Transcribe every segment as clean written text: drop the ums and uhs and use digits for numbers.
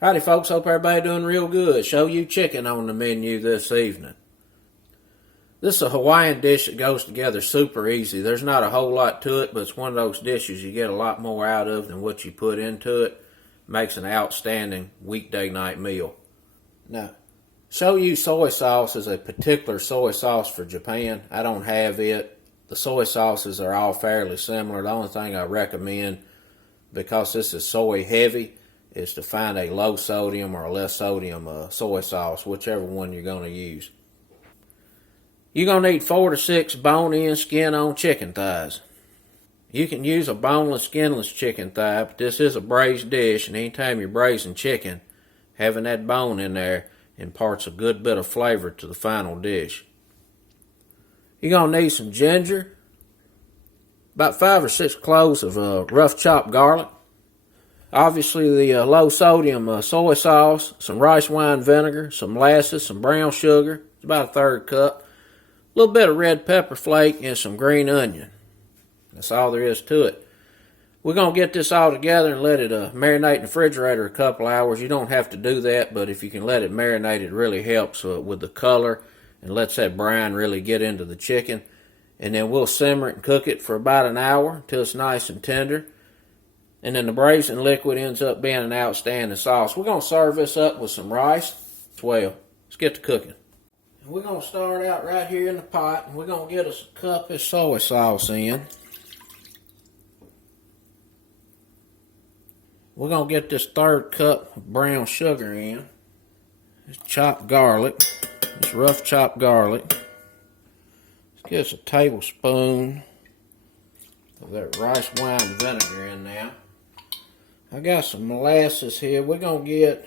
Howdy folks, hope everybody doing real good. Shoyu Chicken on the menu this evening. This is a Hawaiian dish that goes together super easy. There's not a whole lot to it, but it's one of those dishes you get a lot more out of than what you put into it. Makes an outstanding weekday night meal. Now, Shoyu soy sauce is a particular soy sauce for Japan. I don't have it. The soy sauces are all fairly similar. The only thing I recommend, because this is soy heavy, is to find a low sodium or a less sodium soy sauce, whichever one you're going to use. You're going to need 4 to 6 bone-in, skin-on chicken thighs. You can use a boneless, skinless chicken thigh, but this is a braised dish, and anytime you're braising chicken, having that bone in there imparts a good bit of flavor to the final dish. You're going to need some ginger, about 5 or 6 cloves of rough chopped garlic, obviously the low sodium soy sauce, some rice wine vinegar, some molasses, some brown sugar, it's about a 1/3 cup, a little bit of red pepper flake, and some green onion. That's all there is to it. We're going to get this all together and let it marinate in the refrigerator a couple hours. You don't have to do that, but if you can let it marinate, it really helps with the color and lets that brine really get into the chicken. And then we'll simmer it and cook it for about an hour until it's nice and tender. And then the braising liquid ends up being an outstanding sauce. We're going to serve this up with some rice as well. Let's get to cooking. And we're going to start out right here in the pot, and we're going to get us a cup of soy sauce in. We're going to get this 1/3 cup of brown sugar in. This chopped garlic, this rough chopped garlic. Let's get us a tablespoon of that rice wine vinegar in now. I got some molasses here. We're gonna get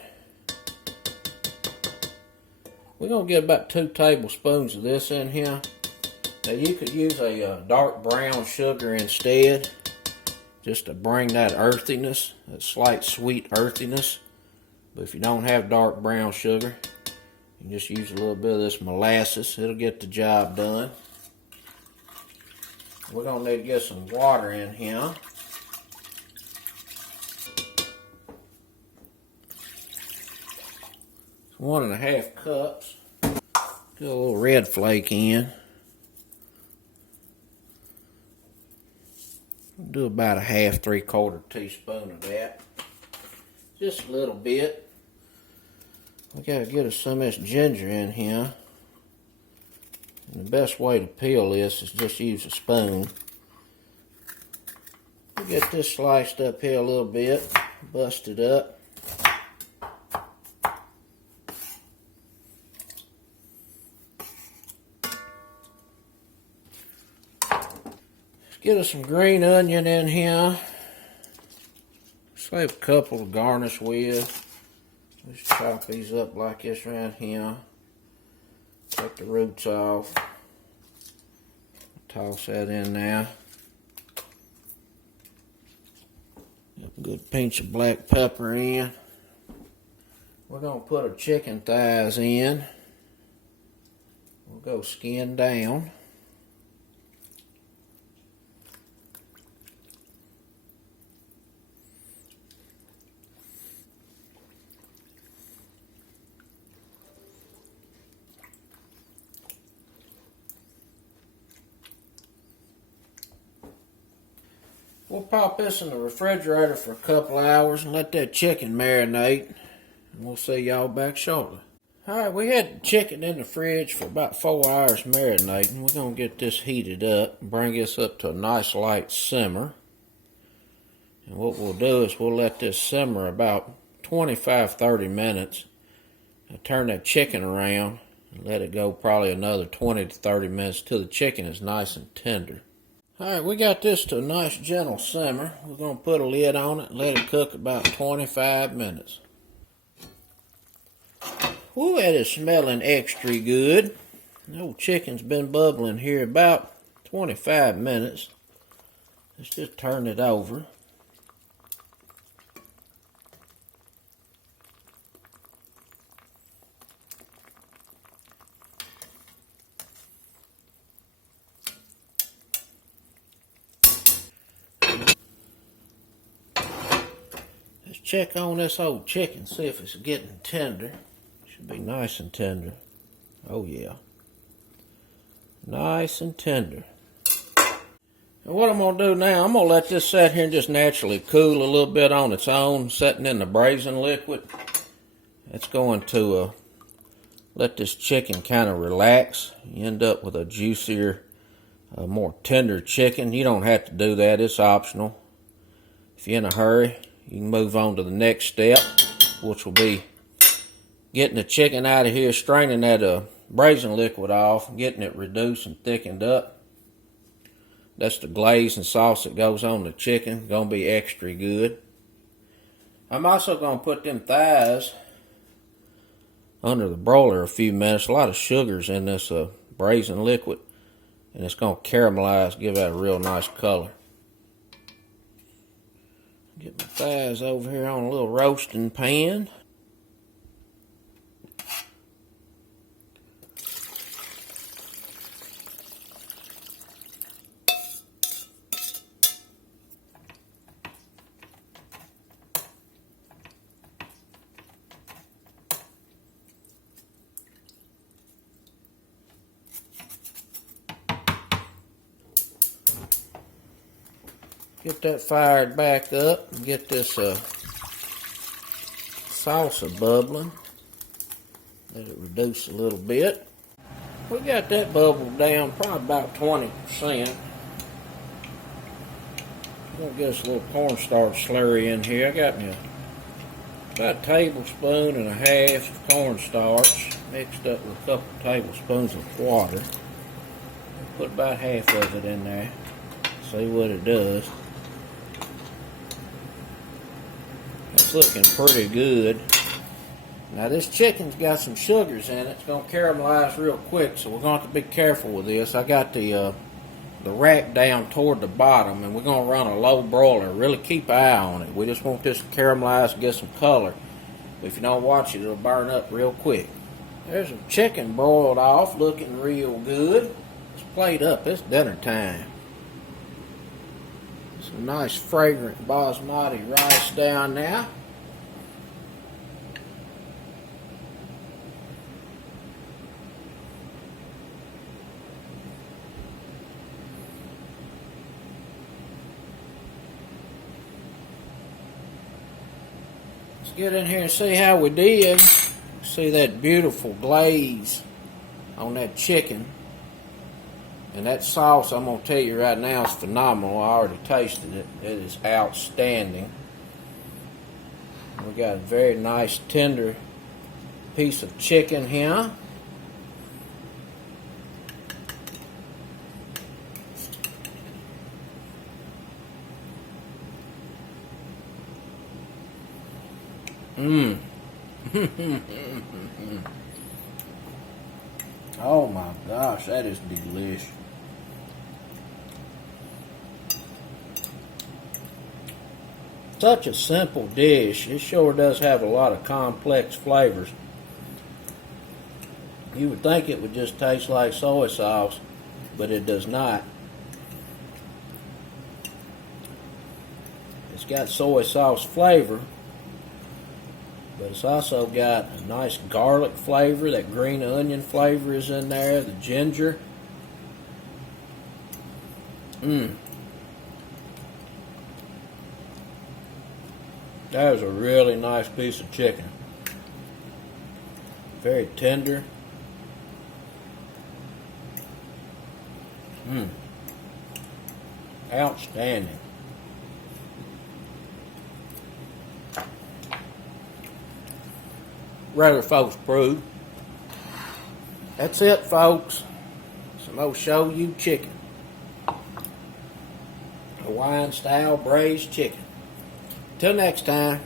about 2 tablespoons of this in here. Now you could use a dark brown sugar instead, just to bring that earthiness, that slight sweet earthiness. But if you don't have dark brown sugar, you can just use a little bit of this molasses. It'll get the job done. We're gonna need to get some water in here. 1 1/2 cups. Get a little red flake in. Do about a 1/2, 3/4 teaspoon of that. Just a little bit. We gotta get us some of this ginger in here. And the best way to peel this is just use a spoon. We get this sliced up here a little bit, bust it up. Get us some green onion in here. Save a couple to garnish with. Just chop these up like this right here. Take the roots off. Toss that in there. Get a good pinch of black pepper in. We're going to put our chicken thighs in. We'll go skin down. We'll pop this in the refrigerator for a couple hours and let that chicken marinate. And we'll see y'all back shortly. Alright, we had the chicken in the fridge for about 4 hours marinating. We're going to get this heated up and bring this up to a nice light simmer. And what we'll do is we'll let this simmer about 25-30 minutes. I'll turn that chicken around and let it go probably another 20 to 30 minutes till the chicken is nice and tender. Alright, we got this to a nice gentle simmer. We're going to put a lid on it and let it cook about 25 minutes. Ooh, that is smelling extra good. The old chicken's been bubbling here about 25 minutes. Let's just turn it over. check on this old chicken, see if it's getting tender. Should be nice and tender. Oh yeah. Nice and tender. And what I'm going to do now, I'm going to let this sit here and just naturally cool a little bit on its own, setting in the braising liquid. It's going to let this chicken kind of relax. You end up with a juicier, more tender chicken. You don't have to do that. It's optional. If you're in a hurry, you can move on to the next step, which will be getting the chicken out of here, straining that braising liquid off, getting it reduced and thickened up. That's the glaze and sauce that goes on the chicken. Gonna be extra good. I'm also gonna put them thighs under the broiler a few minutes. A lot of sugars in this braising liquid, and it's gonna caramelize, give that a real nice color. Get my thighs over here on a little roasting pan. Get that fired back up and get this salsa bubbling. Let it reduce a little bit. We got that bubbled down probably about 20%. I'm going to get us a little cornstarch slurry in here. I got me about a tablespoon and a half of cornstarch mixed up with a couple tablespoons of water. Put about half of it in there. See what it does. It's looking pretty good. Now this chicken's got some sugars in it. It's going to caramelize real quick, so we're going to have to be careful with this. I got the rack down toward the bottom, and we're going to run a low broiler. Really keep an eye on it. We just want this to caramelize and get some color. But if you don't watch it, it'll burn up real quick. There's a chicken broiled off, looking real good. Let's plate up. It's dinner time. Some nice fragrant basmati rice down now. Let's get in here and see how we did. See that beautiful glaze on that chicken. And that sauce, I'm going to tell you right now, is phenomenal. I already tasted it. It is outstanding. We got a very nice tender piece of chicken here. Mmm. Oh my gosh, that is delicious. Such a simple dish. It sure does have a lot of complex flavors. You would think it would just taste like soy sauce, but it does not. It's got soy sauce flavor, but it's also got a nice garlic flavor. That green onion flavor is in there. The ginger. That is a really nice piece of chicken. Very tender. Outstanding. Rather folks approve. That's it, folks. Some old Shoyu chicken. Hawaiian style braised chicken. Till next time.